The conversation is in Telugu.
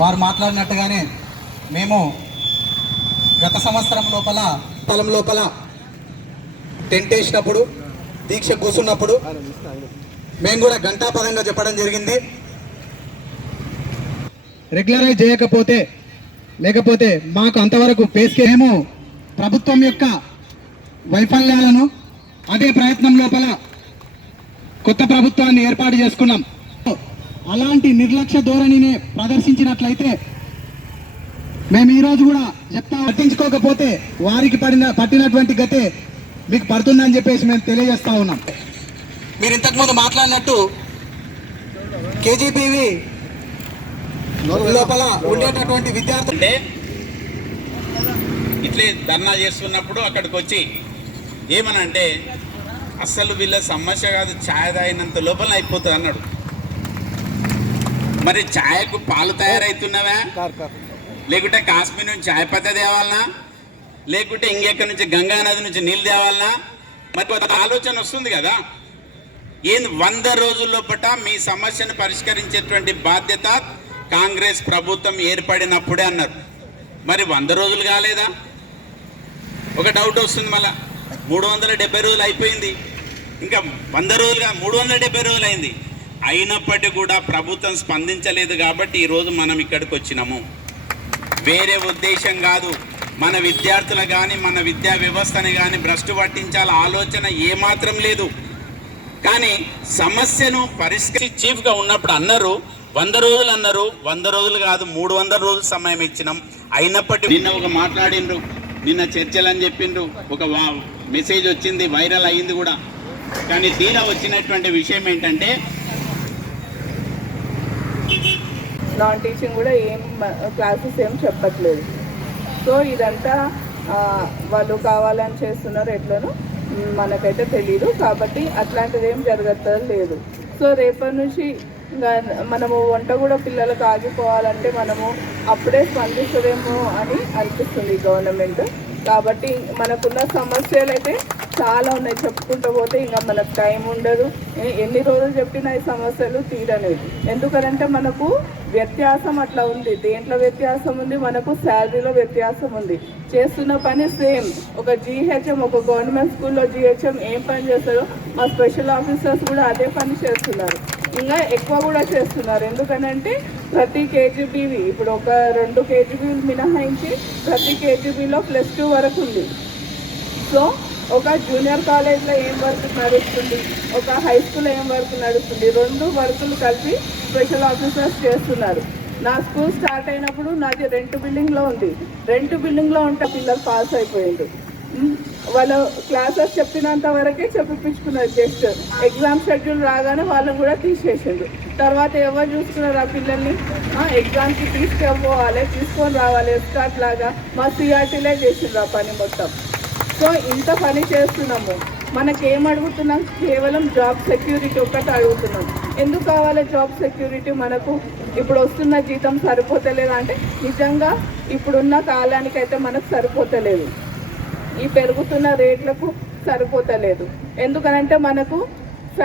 వారు మాట్లాడినట్టుగానే మేము గత సంవత్సరం లోపల స్థలం లోపల టెంట్ వేసినప్పుడు దీక్ష కూర్చున్నప్పుడు మేము కూడా గంటాపదంగా చెప్పడం జరిగింది. రెగ్యులరైజ్ చేయకపోతే లేకపోతే మాకు అంతవరకు పేస్కే ప్రభుత్వం యొక్క వైఫల్యాలను అదే ప్రయత్నం లోపల కొత్త ప్రభుత్వాన్ని ఏర్పాటు చేసుకున్నాం. అలాంటి నిర్లక్ష్య ధోరణిని ప్రదర్శించినట్లయితే మేము ఈ రోజు కూడా చెప్తా పట్టించుకోకపోతే వారికి పడిన పట్టినటువంటి గతే మీకు పడుతుందని చెప్పేసి మేము తెలియజేస్తా ఉన్నాం. మీరు ఇంతకుముందు మాట్లాడినట్టు కేజీపీవి లోపల ఉండేటటువంటి విద్యార్థులు అంటే ఇట్లే ధర్నా చేస్తున్నప్పుడు అక్కడికి వచ్చి ఏమనంటే అస్సలు వీళ్ళ సమస్య కాదు ఛాయ్ తాగినంత లోపల అయిపోతుంది అన్నాడు. మరి ఛాయకు పాలు తయారవుతున్నవా లేకుంటే కాశ్మీర్ నుంచి ఛాయ్ పత్త తేవాలనా? లేకుంటే ఇంకెక్కడి నుంచి గంగా నది నుంచి నీళ్ళు తేవాలనా? మరి ఆలోచన వస్తుంది కదా. ఏంది వంద రోజుల్లో పట మీ సమస్యను పరిష్కరించేటువంటి బాధ్యత కాంగ్రెస్ ప్రభుత్వం ఏర్పడినప్పుడే అన్నారు. మరి వంద రోజులు కాలేదా? ఒక డౌట్ వస్తుంది మళ్ళా. మూడు వందల డెబ్బై రోజులు అయిపోయింది. ఇంకా వంద రోజులుగా మూడు వందల డెబ్బై రోజులు అయింది. అయినప్పటికీ కూడా ప్రభుత్వం స్పందించలేదు కాబట్టి ఈరోజు మనం ఇక్కడికి వచ్చినాము. వేరే ఉద్దేశం కాదు. మన విద్యార్థులు కానీ మన విద్యా వ్యవస్థని కానీ భ్రష్టు పట్టించాల ఆలోచన ఏమాత్రం లేదు. కానీ సమస్యను పరిష్కరి చీఫ్గా ఉన్నప్పుడు అన్నారు వంద రోజులు అన్నారు వంద రోజులు కాదు మూడు వందల రోజులు సమయం ఇచ్చినాం. అయినప్పటికీ నిన్న ఒక మాట్లాడిండ్రు నిన్న చర్చలు అని చెప్పిండ్రు ఒక వా- మెసేజ్ వచ్చింది వైరల్ అయ్యింది కూడా. కానీ తీరా వచ్చినటువంటి విషయం ఏంటంటే నాన్ టీచింగ్ కూడా ఏం క్లాసెస్ ఏం చెప్పట్లేదు. సో ఇదంతా వాళ్ళు కావాలని చేస్తున్నారు ఎట్లనో మనకైతే తెలియదు కాబట్టి అట్లాంటిది ఏం జరగట్లేదు లేదు. సో రేపటి నుంచి మనము వంట కూడా పిల్లలకు ఆగిపోవాలంటే మనము అప్పుడే స్పందిస్తుందేమో అని అనిపిస్తుంది గవర్నమెంట్. కాబట్టి మనకున్న సమస్యలు అయితే చాలా ఉన్నాయి. చెప్పుకుంటూ పోతే ఇంకా మనకు టైం ఉండదు. ఎన్ని రోజులు చెప్పినా ఈ సమస్యలు తీరలేదు. ఎందుకంటే మనకు వ్యత్యాసం అట్లా ఉంది. దేంట్లో వ్యత్యాసం ఉంది? మనకు శాలరీలో వ్యత్యాసం ఉంది. చేస్తున్న పని సేమ్. ఒక జీహెచ్ఎం ఒక గవర్నమెంట్ స్కూల్లో జీహెచ్ఎం ఏం పని చేస్తారో మా స్పెషల్ ఆఫీసర్స్ కూడా అదే పని చేస్తున్నారు. ఇంకా ఎక్కువ కూడా చేస్తున్నారు. ఎందుకనంటే ప్రతి కేజీబీవి ఇప్పుడు ఒక రెండు కేజీబీలు మినహాయించి ప్రతి కేజీబీలో ప్లస్ టూ వరకు ఉంది. సో ఒక జూనియర్ కాలేజ్లో ఏం వర్క్ నడుస్తుంది ఒక హై స్కూల్లో ఏం వర్క్ నడుస్తుంది రెండు వర్కులు కలిపి స్పెషల్ ఆఫీసర్స్ చేస్తున్నారు. నా స్కూల్ స్టార్ట్ అయినప్పుడు నాది రెంట్ బిల్డింగ్లో ఉంది. రెంట్ బిల్డింగ్లో ఉంటే పిల్లలు పాస్ అయిపోయిండు వాళ్ళు క్లాసెస్ చెప్పినంత వరకే చెప్పించుకున్నారు జస్ట్. ఎగ్జామ్ షెడ్యూల్ రాగానే వాళ్ళని కూడా తీసేసిండు తర్వాత ఎవరు చూసుకున్నారు ఆ పిల్లల్ని? ఎగ్జామ్కి తీసుకెళ్ళిపోవాలి తీసుకొని రావాలి ఎస్కాట్ లాగా మా సిఆర్టీలే చేసిండ్రు ఆ పని మొత్తం. సో ఇంత పని చేస్తున్నాము. మనకేం అడుగుతున్నాం? కేవలం జాబ్ సెక్యూరిటీ ఒక్కటి అడుగుతున్నాం. ఎందుకు కావాలి జాబ్ సెక్యూరిటీ మనకు ఇప్పుడు వస్తున్న జీతం సరిపోతలేదు అంటే నిజంగా ఇప్పుడున్న కాలానికైతే మనకు సరిపోతలేదు. ఈ పెరుగుతున్న రేట్లకు సరిపోతలేదు. ఎందుకనంటే మనకు